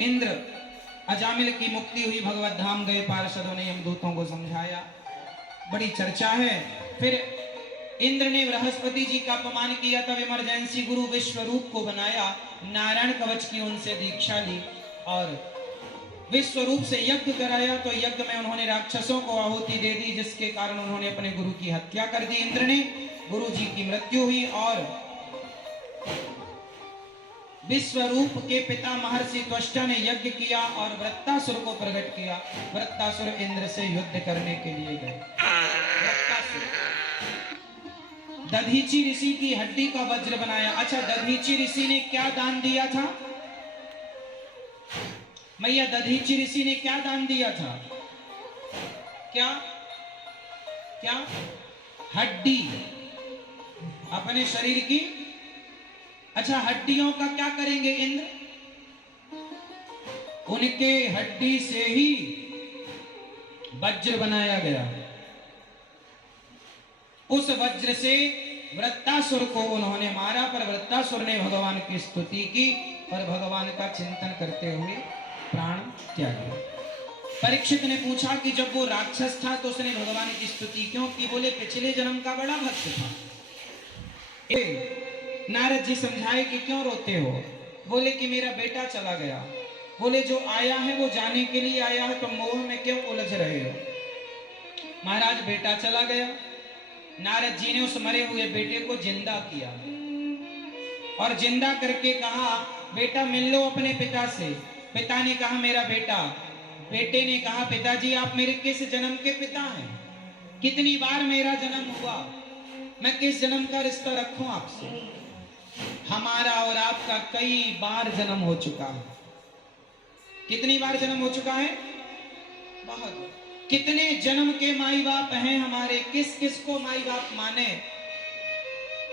इंद्र अजामिल की मुक्ति हुई, भगवत धाम गए, पार्षदों ने यमदूतों को समझाया, बड़ी चर्चा है। फिर इंद्र ने बृहस्पति जी का अपमान किया, तब इमरजेंसी गुरु विश्वरूप को बनाया, नारायण कवच की उनसे दीक्षा ली और विश्वरूप से यज्ञ कराया। तो यज्ञ में उन्होंने राक्षसों को आहुति दे दी, जिसके कारण उन्होंने अपने गुरु की हत्या कर दी। इंद्र ने, गुरु जी की मृत्यु हुई और विश्वरूप के पिता महर्षि त्वष्टा ने यज्ञ किया और वृत्तासुर को प्रकट किया। वृत्तासुर इंद्र से युद्ध करने के लिए गए। दधीची ऋषि की हड्डी का वज्र बनाया। अच्छा, दधीची ऋषि ने क्या दान दिया था मैया? दधीची ऋषि ने क्या दान दिया था? क्या क्या? हड्डी, अपने शरीर की। अच्छा, हड्डियों का क्या करेंगे इंद्र? उनके हड्डी से ही वज्र बनाया गया। उस वज्र से वृत्तासुर को उन्होंने मारा, पर वृत्तासुर ने भगवान की स्तुति की और भगवान का चिंतन करते हुए प्राण त्यागे। परीक्षित ने पूछा कि जब वो राक्षस था तो उसने भगवान की स्तुति क्यों की? बोले पिछले जन्म का बड़ा भक्त था। नारद जी समझाए कि क्यों रोते हो? बोले कि मेरा बेटा चला गया। बोले जो आया है वो जाने के लिए आया है, तो मोह में क्यों उलझ रहे हो? महाराज बेटा चला गया। नारद जी ने उस मरे हुए बेटे को जिंदा किया और जिंदा करके कहा बेटा मिल लो अपने पिता से। पिता ने कहा मेरा बेटा। बेटे ने कहा पिताजी आप मेरे किस जन्म के पिता हैं? कितनी बार मेरा जन्म हुआ, मैं किस जन्म का रिश्ता रखूं आपसे? हमारा और आपका कई बार जन्म हो चुका है। कितनी बार जन्म हो चुका है? बहुत। कितने जन्म के माई बाप हैं हमारे, किस किस को माई बाप माने?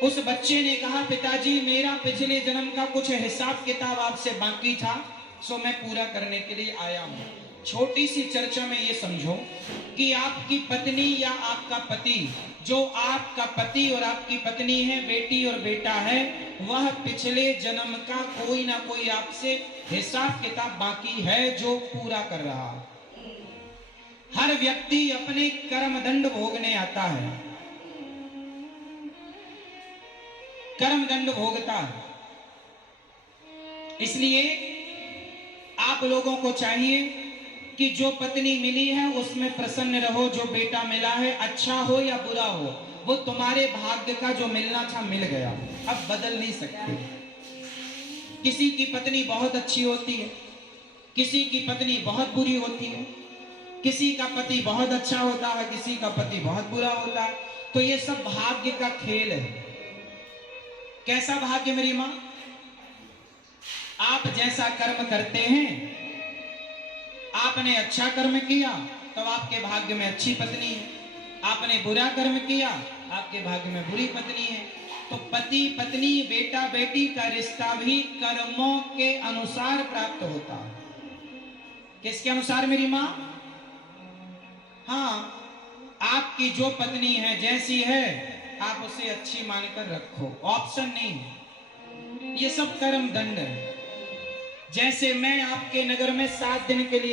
उस बच्चे ने कहा पिताजी मेरा पिछले जन्म का कुछ हिसाब किताब आपसे बाकी था, सो मैं पूरा करने के लिए आया हूं। छोटी सी चर्चा में ये समझो कि आपकी पत्नी या आपका पति, जो आपका पति और आपकी पत्नी है, बेटी और बेटा है, वह पिछले जन्म का कोई ना कोई आपसे हिसाब किताब बाकी है जो पूरा कर रहा है। हर व्यक्ति अपने कर्म दंड भोगने आता है, कर्म दंड भोगता है। इसलिए आप लोगों को चाहिए कि जो पत्नी मिली है उसमें प्रसन्न रहो, जो बेटा मिला है अच्छा हो या बुरा हो, वो तुम्हारे भाग्य का जो मिलना था मिल गया, अब बदल नहीं सकते। किसी की पत्नी बहुत अच्छी होती है, किसी की पत्नी बहुत बुरी होती है, किसी का पति बहुत अच्छा होता है, किसी का पति बहुत बुरा होता है। तो ये सब भाग्य का खेल है। कैसा भाग्य मेरी मां? आप जैसा कर्म करते हैं, आपने अच्छा कर्म किया तो आपके भाग्य में अच्छी पत्नी है, आपने बुरा कर्म किया आपके भाग्य में बुरी पत्नी है। तो पति पत्नी बेटा बेटी का रिश्ता भी कर्मों के अनुसार प्राप्त होता है। किसके अनुसार मेरी मां? हाँ, आपकी जो पत्नी है जैसी है आप उसे अच्छी मानकर रखो, ऑप्शन नहीं है। ये सब कर्म दंड है। जैसे मैं आपके नगर में 7 दिन के लिए